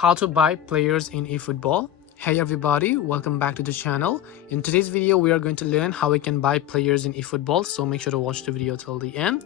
How to buy players in eFootball. Hey everybody, welcome back to the channel. In today's video we are going to learn how we can buy players in eFootball, so make sure to watch the video till the end.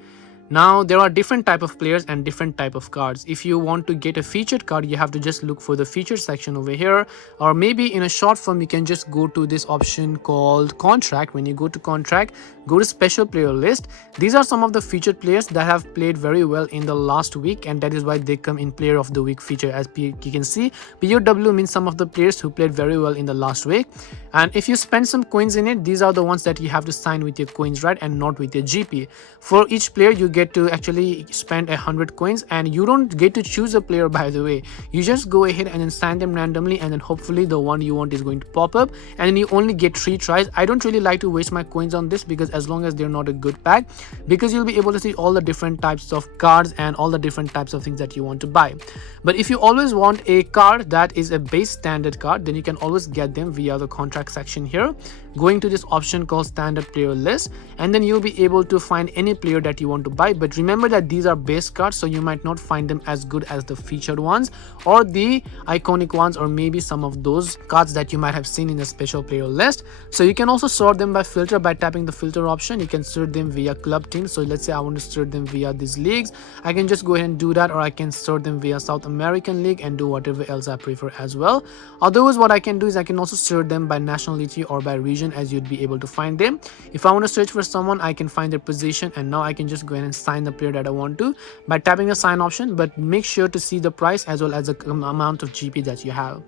Now there are different type of players and different type of cards. If you want to get a featured card, you have to just look for the featured section over here, or maybe in a short form you can just go to this option called contract. When you go to contract, go to special player list. These are some of the featured players that have played very well in the last week, and that is why they come in player of the week feature. As you can see, POW means some of the players who played very well in the last week, and if you spend some coins in it, these are the ones that you have to sign with your coins, right, and not with your GP. For each player you get to actually spend 100 coins, and you don't get to choose a player, by the way. You just go ahead and then sign them randomly, and then hopefully the one you want is going to pop up, and then you only get 3 tries. I don't really like to waste my coins on this, because as long as they're not a good pack, because you'll be able to see all the different types of cards and all the different types of things that you want to buy. But if you always want a card that is a base standard card, then you can always get them via the contract section here, going to this option called standard player list, and then you'll be able to find any player that you want to buy. But remember that these are base cards, so you might not find them as good as the featured ones or the iconic ones, or maybe some of those cards that you might have seen in the special player list. So you can also sort them by filter by tapping the filter option. You can sort them via club team. So let's say I want to sort them via these leagues, I can just go ahead and do that, or I can sort them via South American league and do whatever else I prefer as well. Otherwise, what I can do is I can also sort them by nationality or by region, as you'd be able to find them. If I want to search for someone, I can find their position, and now I can just go ahead and sign the player that I want to by tapping the sign option. But make sure to see the price as well as the amount of GP that you have,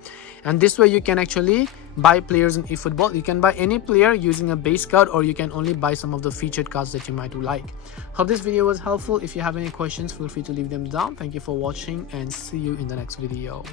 and this way you can actually buy players in eFootball. You can buy any player using a base card, or you can only buy some of the featured cards that you might like. Hope this video was helpful. If you have any questions, feel free to leave them down. Thank you for watching, and see you in the next video.